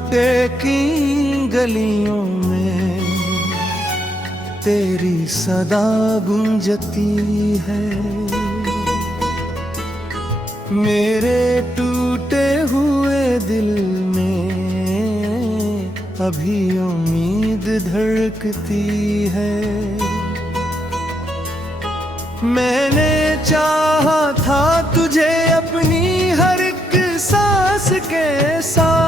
सन्नाटे की गलियों में तेरी सदा गूंजती है। मेरे टूटे हुए दिल में अभी उम्मीद धड़कती है। मैंने चाहा था तुझे अपनी हर एक सांस के साथ,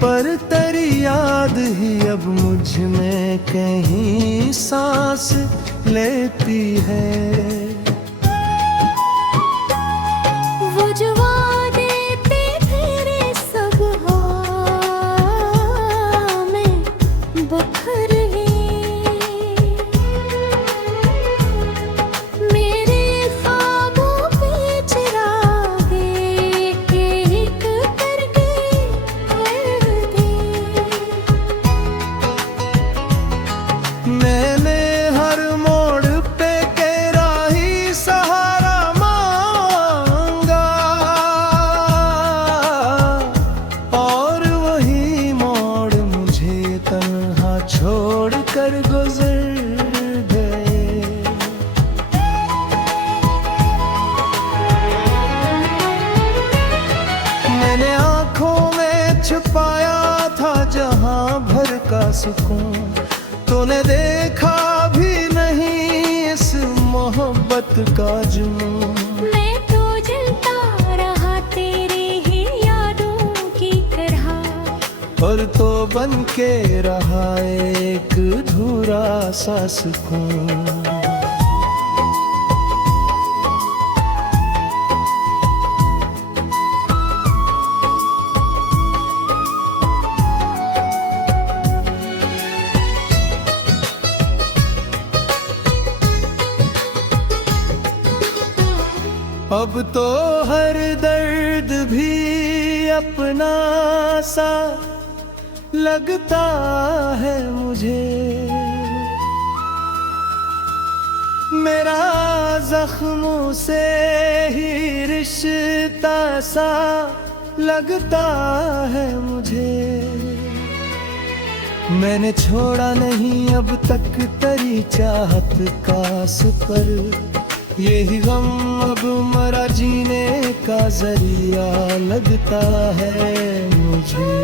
पर तेरी याद ही अब मुझ में कहीं सांस लेती है। वो जो वादे थे तेरे सब हाँ में बखर गए। मेरे ख्वाबों पे चिरागे एक करके कर दे। मैंने हर मोड़ पे तेरा ही सहारा मांगा, और वही मोड़ मुझे तन्हा छोड़ कर गुजर गए। मैंने आँखों में छुपाया था जहां भर का सुकून, तूने देखा भी नहीं इस मोहब्बत का जुनून। मैं तो जलता रहा तेरे ही यादों की तरह, और तो बन के रहा एक अधूरा सा सुकून। अब तो हर दर्द भी अपना सा लगता है मुझे। मेरा जख्मों से ही रिश्ता सा लगता है मुझे। मैंने छोड़ा नहीं अब तक तेरी चाहत का सफर, यही गम अब मरा जीने का जरिया लगता है मुझे।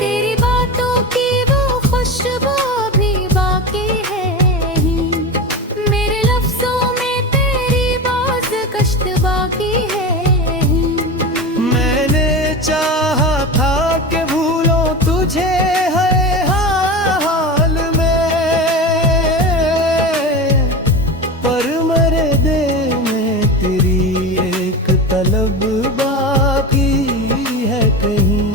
तेरी बातों की वो खुशबू भी बाकी है ही, मेरे लफ्जों में तेरी बाज़ कश्त बाकी है ही। मैंने चाहा था कि भूलो तुझे है हाल में, पर मरे दिल में तेरी एक तलब बाकी है कहीं।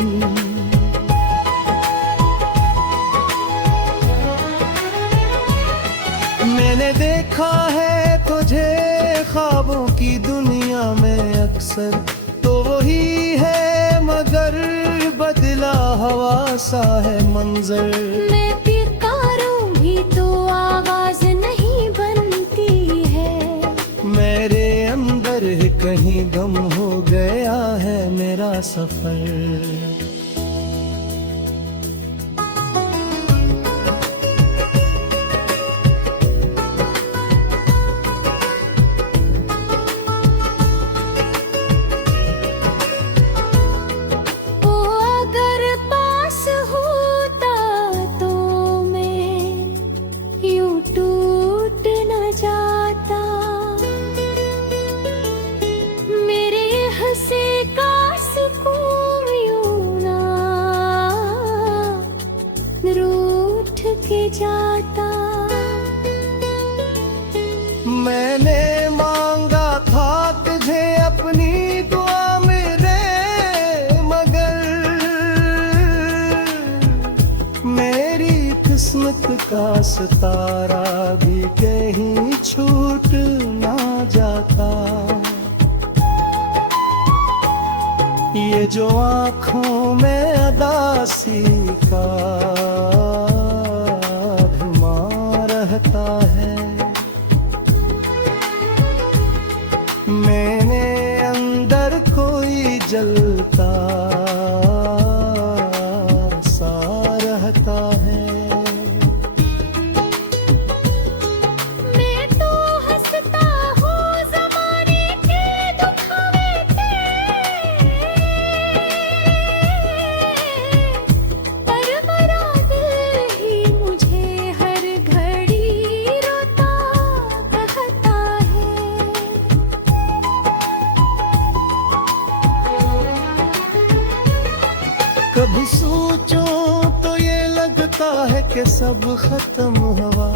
मैंने देखा है तुझे ख्वाबों की दुनिया में अक्सर, तो वही है मगर बदला हवा सा है मंजर। मैं पुकारूं भी तो आवाज नहीं बनती है, मेरे अंदर कहीं गम हो गया है मेरा सफर। ओ अगर पास होता तो मैं यूं टूट न जाता। मेरे हंसे का सुकून यूं ना रूठ के जाता। मैंने मांगा था तुझे अपनी दुआ में रे, मगर मेरी किस्मत का सितारा भी कहीं छूट ना जाता। ये जो आँखों में अदासी का रहता है, जलता सा रहता है। मैं तो हंसता हूँ ज़माने के दुखावे पे, पर मेरा दिल ही मुझे हर घड़ी रोता कहता है। कभी सोचूं तो ये लगता है कि सब खत्म हुआ,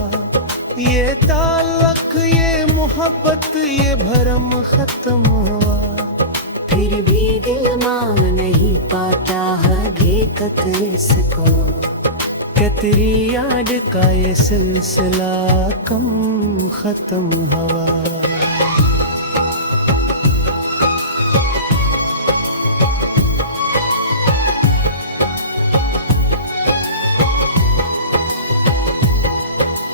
ये ताल्लुक, ये मोहब्बत, ये भरम खत्म हुआ। फिर भी दिल मान नहीं पाता हकीकत इसको, कि तेरी याद का ये सिलसिला कम खत्म हुआ।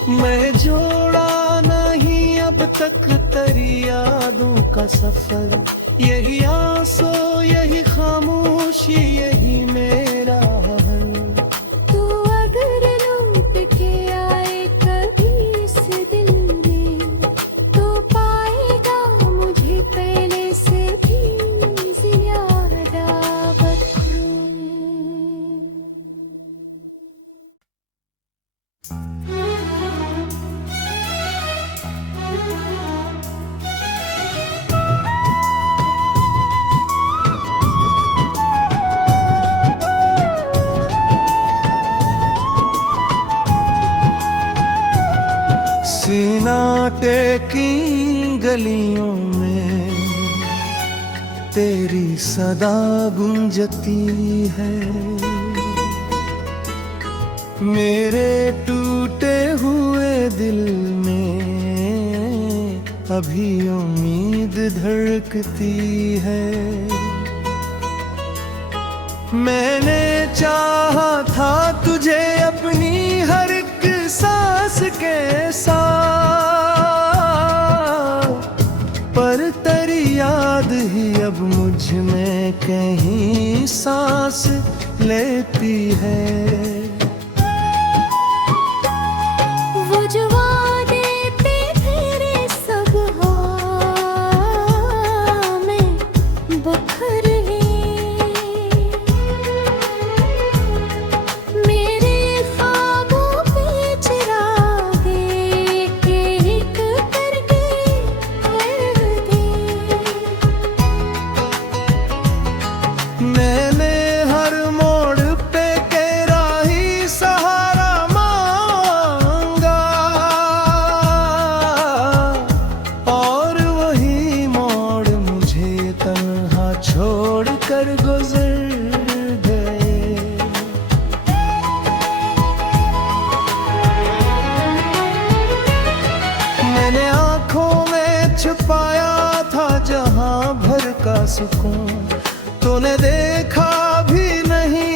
मैं जोड़ा नहीं अब तक तेरी यादों का सफर, यही आंसू, यही खामोशी, यही मेरा हल। तू अगर लौट के आए कभी इस दिल में, तो पाएगा मुझे पहले से भी ज्यादा बदखुद। सीनाटे की गलियों में तेरी सदा गूंजती है, मेरे टूटे हुए दिल में अभी उम्मीद धड़कती है। मैंने चाहा था तुझे अपनी हर एक सांस के साथ, पर तेरी याद ही अब मुझ में कहीं सांस लेती है। वो जो वादे थे तेरे सब हाँ में बखर हैं, मेरे ख्वाबों पे चिरागे एक करके कर दे। मैंने हर मोड़ पे तेरा ही सहारा मांगा, और वही मोड़ मुझे तन्हा छोड़ कर गुजर गए। मैंने आंखों में छुपाया था जहां भर का सुकून, तूने देखा भी नहीं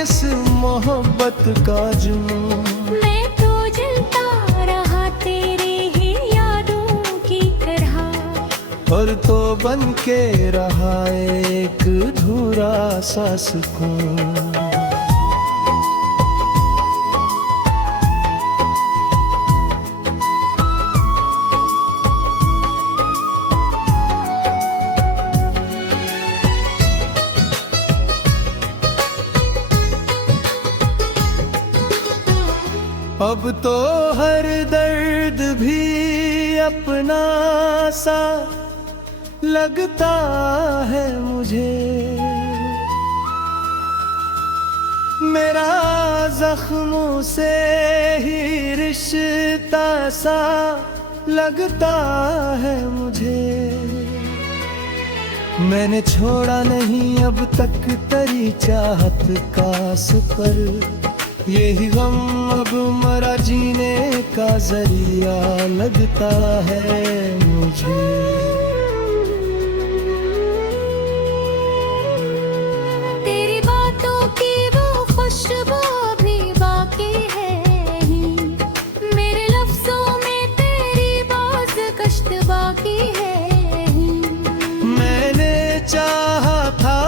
इस मोहब्बत का जुनून। मैं तो जलता रहा तेरे ही यादों की तरह, और तो बन के रहा एक अधूरा सा सुकून। अब तो हर दर्द भी अपना सा लगता है मुझे, मेरा जख्मों से ही रिश्ता सा लगता है मुझे। मैंने छोड़ा नहीं अब तक तेरी चाहत का सफर, यही गम अब मरा जीने का जरिया लगता है मुझे। तेरी बातों की वो खुशबू भी बाकी है ही, मेरे लफ्जों में तेरी बाज कश्त बाकी है ही। मैंने चाहा था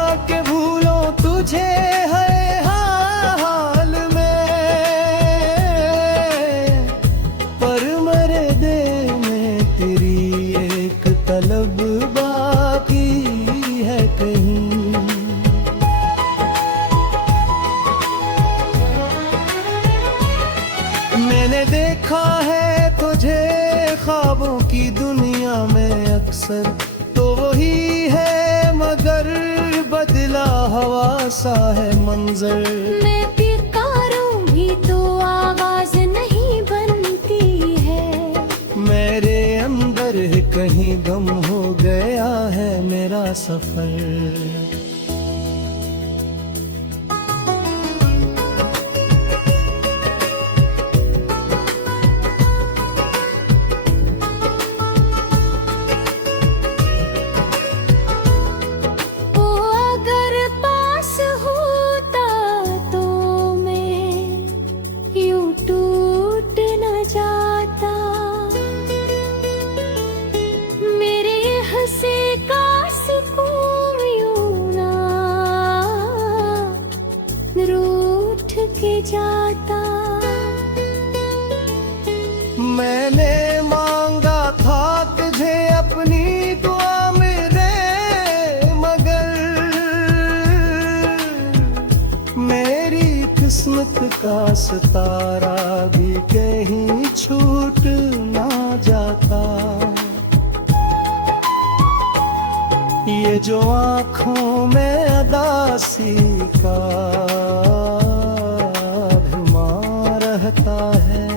सफर तो वही है, मगर बदला हवा सा है मंजर। मैं पुकारूं भी तो आवाज नहीं बनती है, मेरे अंदर कहीं गम हो गया है मेरा सफर। ओ अगर पास होता तो मैं यूं टूट न जाता, मेरे हंसे का सुकून यूं ना रूठ के जाता। मैंने मांगा था तुझे अपनी दुआ में रे, मगर मेरी किस्मत का सितारा भी कहीं छूट ना जाता। ये जो आँखों में अदासी का धुमा रहता है,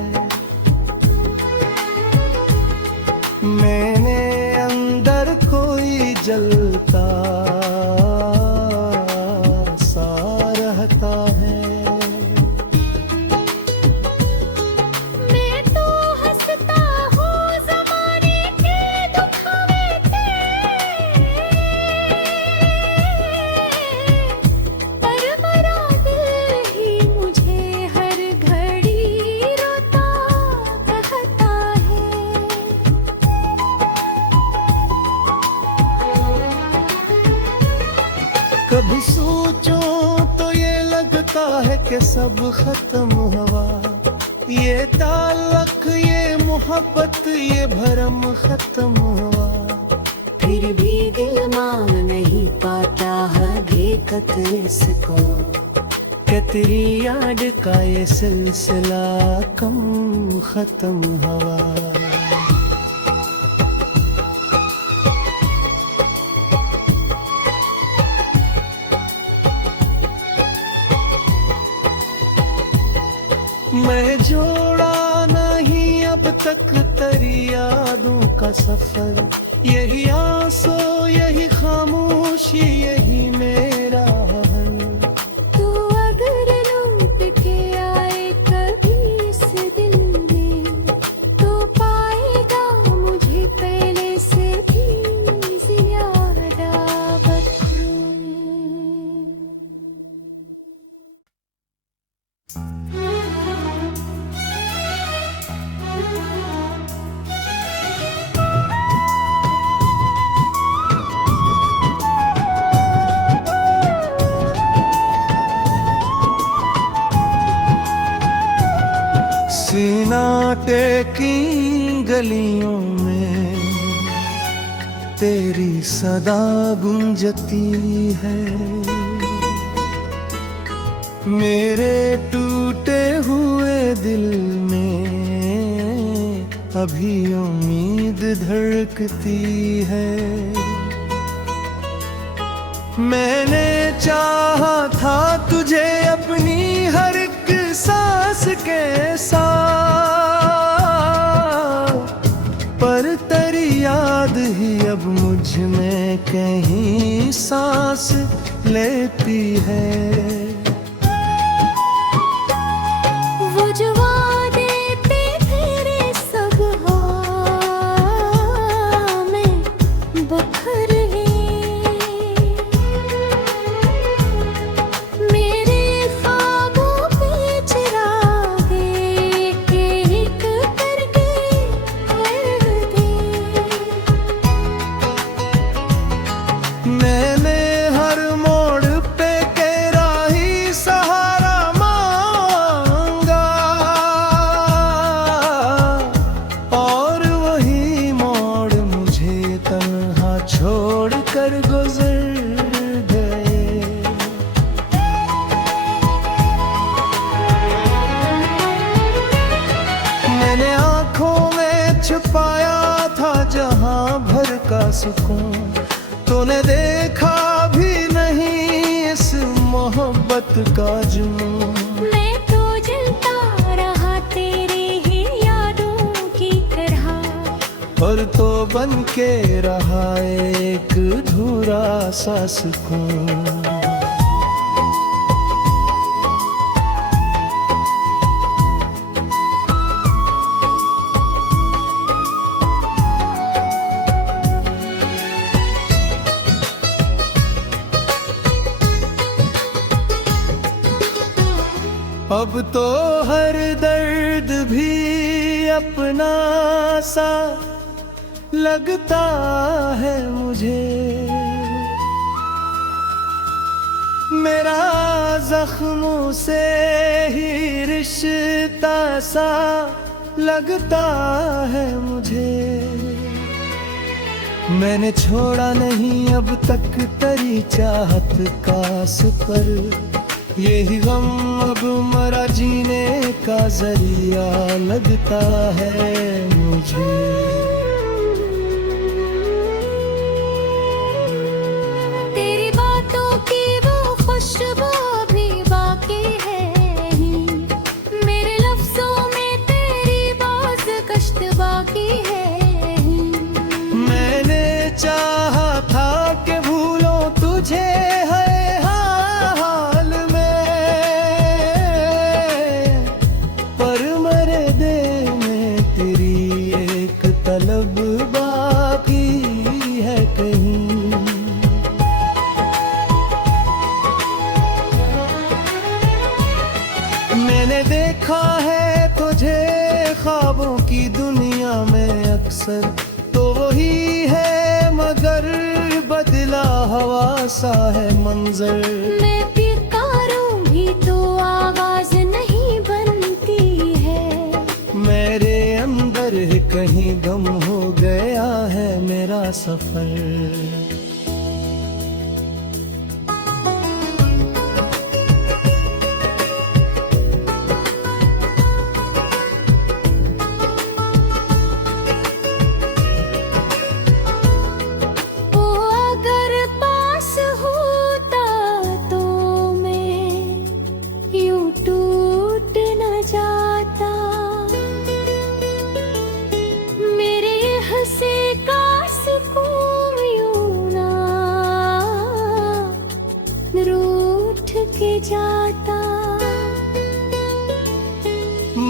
मैंने अंदर कोई जलता सा रहता है। मैं तो हंसता हूँ ज़माने के दुखावे पे, पर मेरा दिल ही मुझे हर घड़ी रोता कहता है। कभी सोचूं तो ये लगता है कि सब खत्म हुआ, ये ताल्लुक, ये मोहब्बत, ये भरम खत्म हुआ। फिर भी दिल मान नहीं पाता हकीकत इसको, कि तेरी याद का ये सिलसिला कम खत्म हुआ। मैं जोड़ा नहीं अब तक तेरी यादों का सफर, यही आंसू, यही खामोशी, यही मेरा हल। तू अगर लौट के आए कभी इस दिल में, तो पाएगा मुझे पहले से भी ज्यादा बखूबी। सीनाटे की गलियों में तेरी सदा गूंजती है, मेरे टूटे हुए दिल में अभी उम्मीद धड़कती है। मैंने चाहा था तुझे अपनी हर एक सांस के साथ, पर तेरी याद ही अब मुझ में कहीं सांस लेती है। वो जो वादे थे तेरे सब हाँ में बखर गए, मेरे ख्वाबों पे चिरागे एक करके कर दे। मैंने हर मोड़ पे तेरा ही सहारा मांगा, और वही मोड़ मुझे तन्हा छोड़ कर गुजर गए। मैंने आंखों में छुपाया था जहां भर का सुकून तूने देखा भी नहीं इस मोहब्बत का जुनून। मैं तो जलता रहा तेरे ही यादों की तरह, और तो बन के रहा एक अधूरा सा सुकून। अब तो हर दर्द भी अपना सा लगता है मुझे, मेरा जख्मों से ही रिश्ता सा लगता है मुझे। मैंने छोड़ा नहीं अब तक तेरी चाहत का सफर, यही गम अब मरा जीने का जरिया लगता है मुझे। तेरी बातों की वो खुशबू भी बाकी है, मेरे लफ्जों में तेरी बाज़ कश्त बाकी है। मैंने चाहा था कि भूलो तुझे तलब बाकी है कहीं। मैंने देखा है तुझे ख्वाबों की दुनिया में अक्सर, तो वही है मगर बदला हवा सा है मंजर। मैं पुकारूं भी तो आवाज नहीं बनती है, मेरे अंदर कहीं गम हो गया है मेरा सफर। ओ अगर पास होता तो मैं यूं टूट न जाता, हंसे का सुकून यूं ना रूठ के जाता।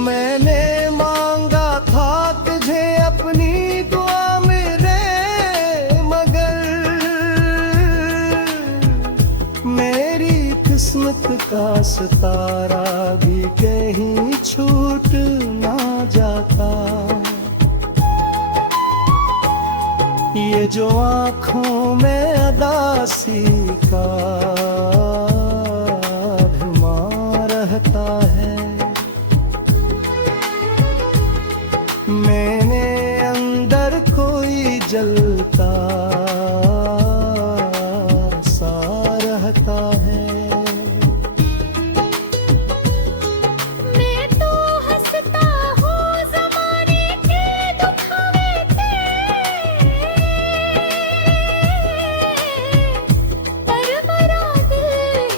मैंने मांगा था तुझे अपनी दुआ में रे, मगर मेरी किस्मत का सितारा भी कहीं छूट ना जाता। ये जो आँखों में अदासी का धुआं रहता है, मैंने अंदर कोई जलता सा रहता है। मैं तो हंसता हूँ ज़माने के दुखावे पे, पर मरा दिल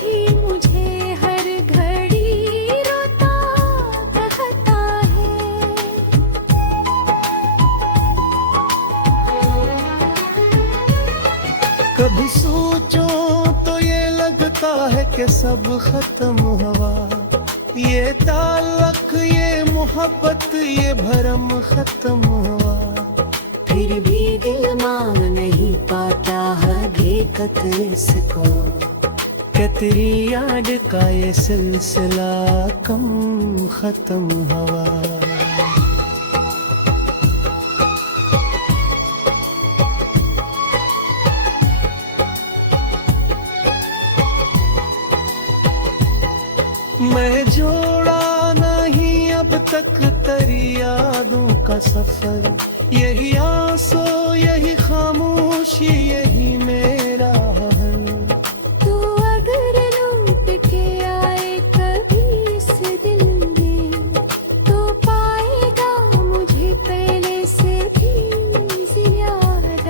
ही मुझे हर घड़ी रोता कहता है। कभी सोचूं तो ये लगता है कि सब खत्म हुआ, ये ताल्लुक ये मोहब्बत ये भरम खत्म हुआ। फिर भी दिल मान नहीं पाता हकीकत इसको, कि तेरी याद का ये सिलसिला कम खत्म हुआ। मैं जोड़ा नहीं अब तक तेरी यादों का सफर, यही आंसू यही खामोशी यही मेरा हल। तू अगर लौट के आए कभी इस दिल में, तो पाएगा मुझे पहले से भी ज्यादा।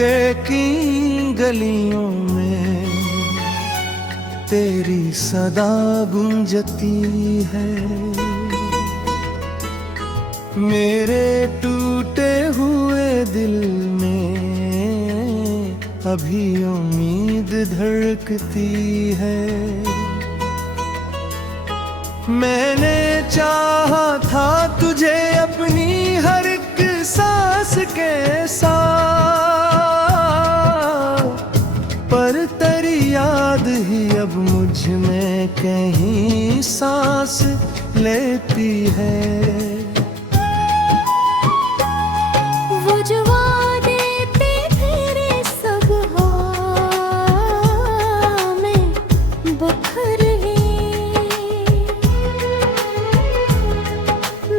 टूटे की गलियों में तेरी सदा गूंजती है। मेरे टूटे हुए दिल में अभी उम्मीद धड़कती है। मैंने चाहा था तुझे अपनी हर एक सांस के साथ, पर तेरी याद ही अब मुझ में कहीं सांस लेती है। वो जो वादे थे तेरे सब हाँ में बखर गए।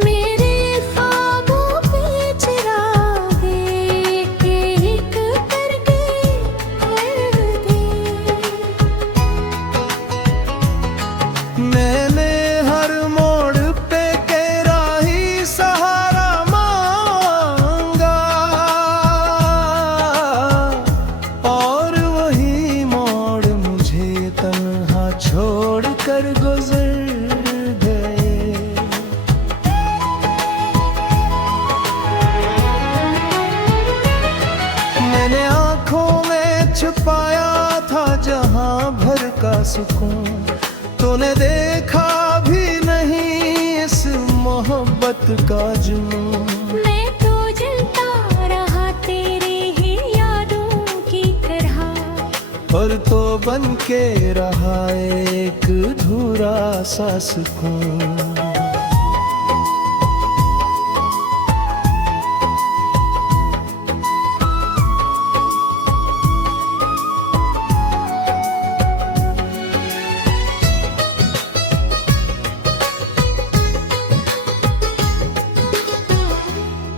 मेरे ख्वाबों पे चिरागे एक करके कर दे। मैंने हर मोड़ पे तेरा ही सहारा मांगा, और वही मोड़ मुझे तन्हा छोड़ कर गुजर गए। मैंने आंखों में छुपाया था जहां भर का सुकून, तूने देखा भी नहीं इस मोहब्बत का जुनून। मैं तो जलता रहा तेरे ही यादों की तरह, और तो बन के रहा एक अधूरा सा सुकून।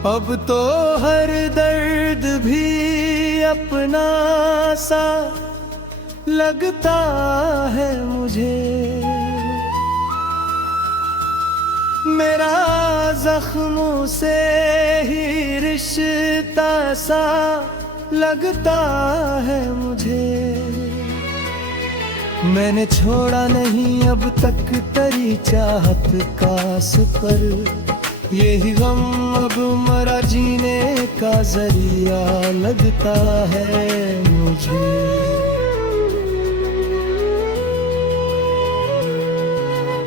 अब तो हर दर्द भी अपना सा लगता है मुझे। मेरा जख्मों से ही रिश्ता सा लगता है मुझे। मैंने छोड़ा नहीं अब तक तेरी चाहत का सफर, यही गम अब मरा जीने का जरिया लगता है मुझे।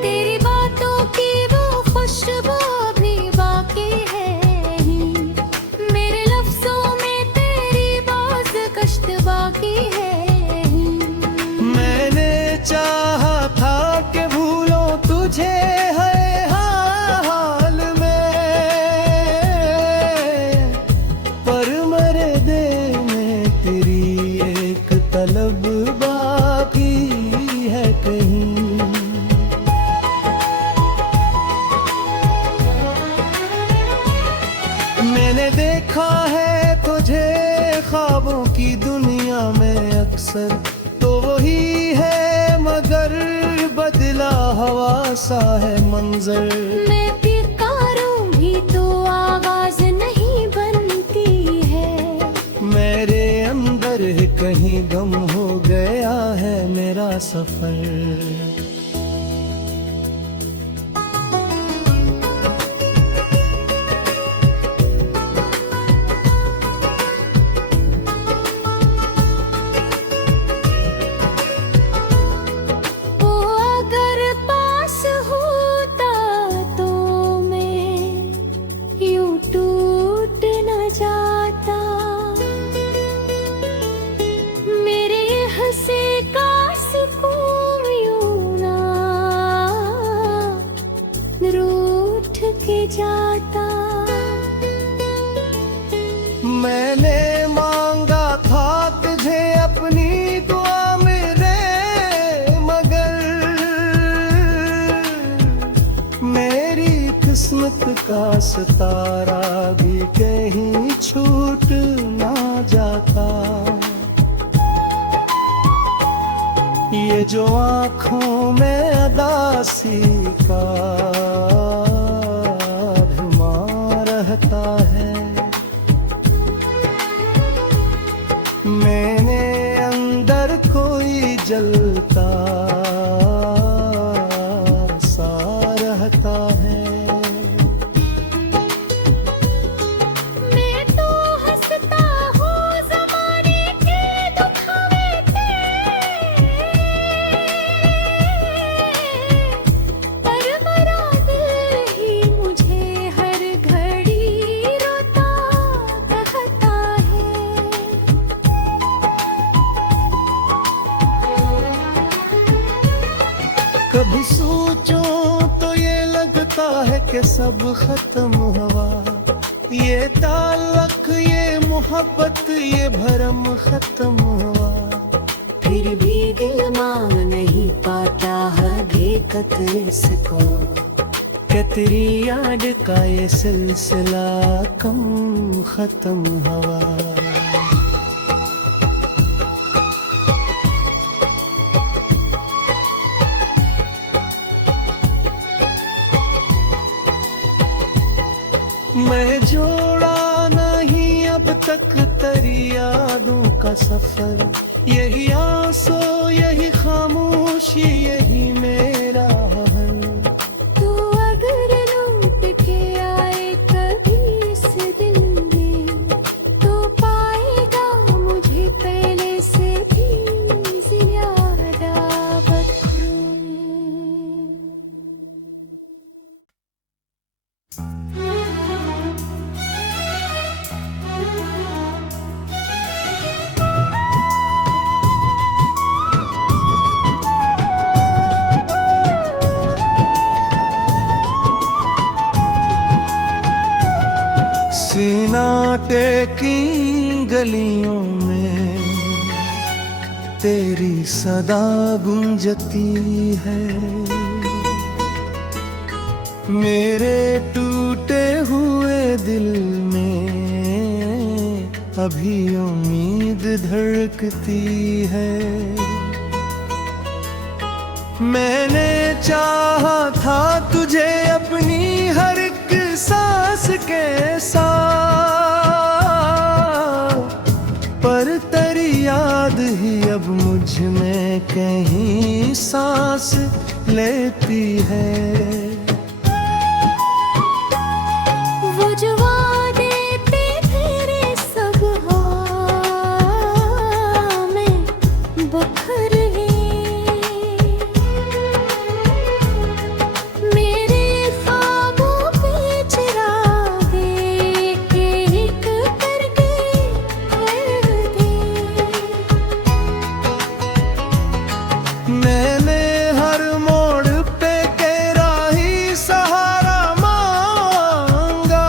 तेरी बातों की वो खुशबू भी बाकी है ही, मेरे लफ्जों में तेरी बाज कश्त बाकी है ही। मैंने चाहा था कि भूलो तुझे है हाल में, पर मरे दिल में तेरी एक तलब बाकी है कहीं। मैंने देखा है तुझे ख्वाबों की दुनिया में अक्सर, तो वही है मगर बदला हवा सा है मंजर। मैं पुकारूं भी तो आवाज नहीं बनती है, मेरे अंदर कहीं गम हो गया है मेरा सफर। वो अगर पास होता तो मैं यूं टूट न जाता। मेरे हंसे का सुकून यूं ना रूठ के जाता। मैंने मांगा था तुझे अपनी दुआ मेरे, मगर मेरी किस्मत का सितारा भी कहीं छूट ना जाता। ये जो आँखों में अदासी का धुआं रहता है, कभी सोचूं तो ये लगता है कि सब खत्म हुआ, ये ताल्लुक, ये मोहब्बत, ये भरम खत्म हुआ। फिर भी दिल मान नहीं पाता हकीकत इसको, कि तेरी याद का ये सिलसिला कम खत्म हुआ। मैं जोड़ा नहीं अब तक तेरी यादों का सफर, यही आंसू, यही खामोशी, यही मेरा हल। तू अगर लौट के आए कभी इस दिल में, तो पाएगा मुझे पहले से भी ज्यादा बदखुद। सीनाटे की गलियों में तेरी सदा गूंजती है, मेरे टूटे हुए दिल में अभी उम्मीद धड़कती है। मैंने चाहा था तुझे अपनी हर एक सांस के साथ, पर तेरी याद ही अब मुझ में कहीं सांस लेती है। वो जो वादे थे तेरे सब हाँ में बखर गए, मेरे ख्वाबों पे चिरागे एक करके कर दे। मैंने हर मोड़ पे तेरा ही सहारा मांगा,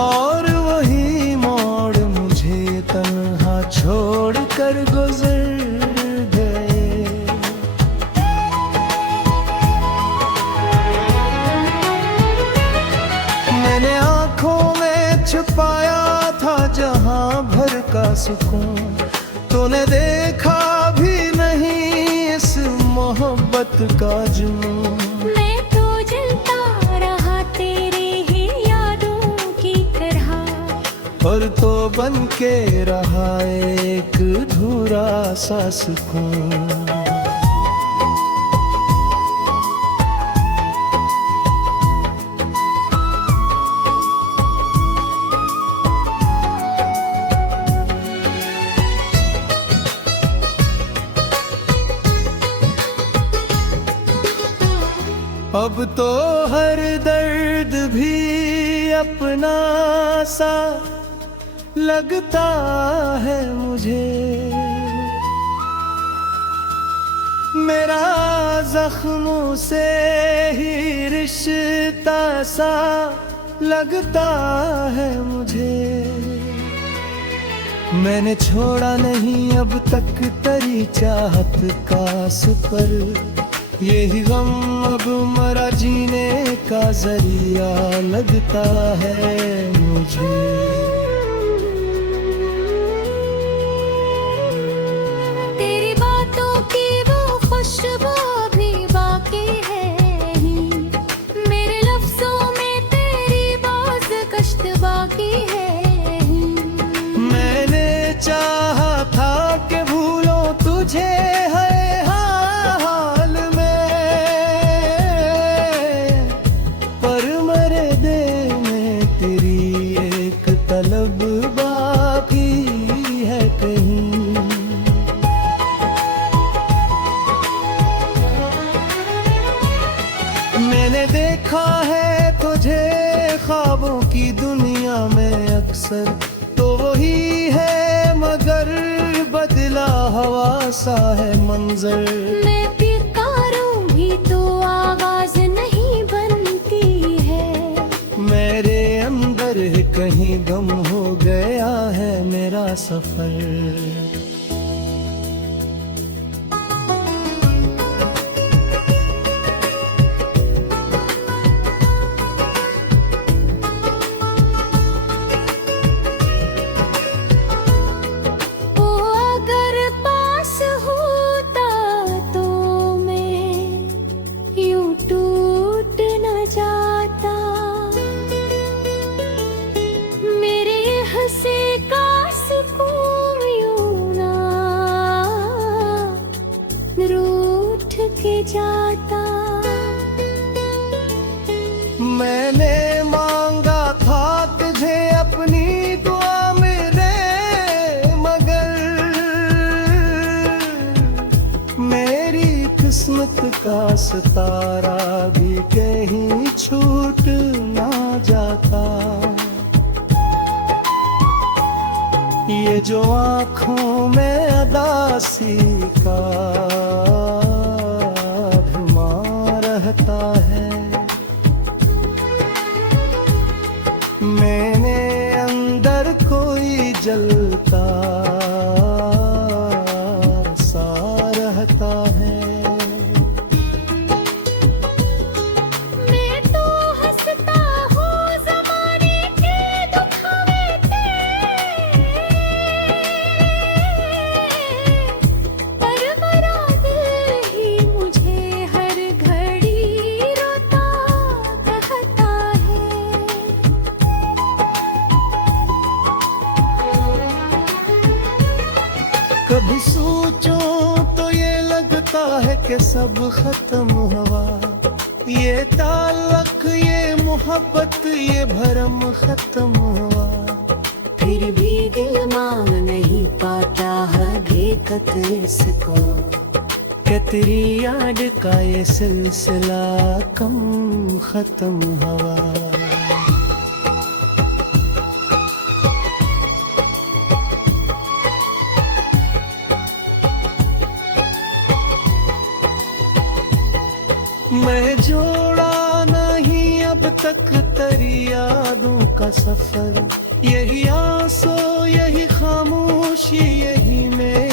और वही मोड़ मुझे तन्हा छोड़ कर गुजर गए। मैंने आंखों में छुपाया था जहां भर का सुकून, तूने देखा भी नहीं इस मोहब्बत का जुनून। मैं तो जलता रहा तेरे ही यादों की तरह, और तो बन के रहा एक अधूरा सा सुकून। अब तो हर दर्द भी अपना सा लगता है मुझे, मेरा जख्मों से ही रिश्ता सा लगता है मुझे। मैंने छोड़ा नहीं अब तक तेरी चाहत का सफर, यही गम अब मरा जीने का जरिया लगता है मुझे। तेरी बातों की वो खुशबू भी बाकी है ही, मेरे लफ्जों में तेरी बाज़ कश्त बाकी है ही। मैंने चाहा था कि भूलो तुझे है हाल में, पर मेरे दिल में तेरी एक तलब बाकी है कहीं। मैंने देखा है तुझे ख्वाबों की दुनिया में अक्सर, तो वही है मगर बदला हवा सा है मंजर। मैं पुकारूं भी तो आवाज नहीं बनती है। मेरे अंदर कहीं गम हो गया है मेरा सफर। ओ अगर पास होता तो मैं यूं टूट न जाता। मेरे हंसे का सुकून यूं ना रूठ के जाता। मैंने मांगा था तुझे अपनी दुआ में रे, मगर मेरी किस्मत का सितारा भी कहीं छूट ना जाता। ये जो आँखों में अदासी का धुआं रहता है, मैंने अंदर कोई जलता सा रहता है। मैं तो हंसता हूँ ज़माने के दुखावे पे, पर मेरा दिल ही मुझे हर घड़ी रोता कहता है। कभी सोचूं तो ये लगता है कि सब खत्म हुआ, ये ताल्लुक, ये मोहब्बत, ये भरम खत्म हुआ। फिर भी दिल मान नहीं पाता हकीकत इसको, कि तेरी याद का ये सिलसिला कम खत्म हुआ। मैं जोड़ा नहीं अब तक तेरी यादों का सफर। यही आंसू, यही खामोशी, यही मेरे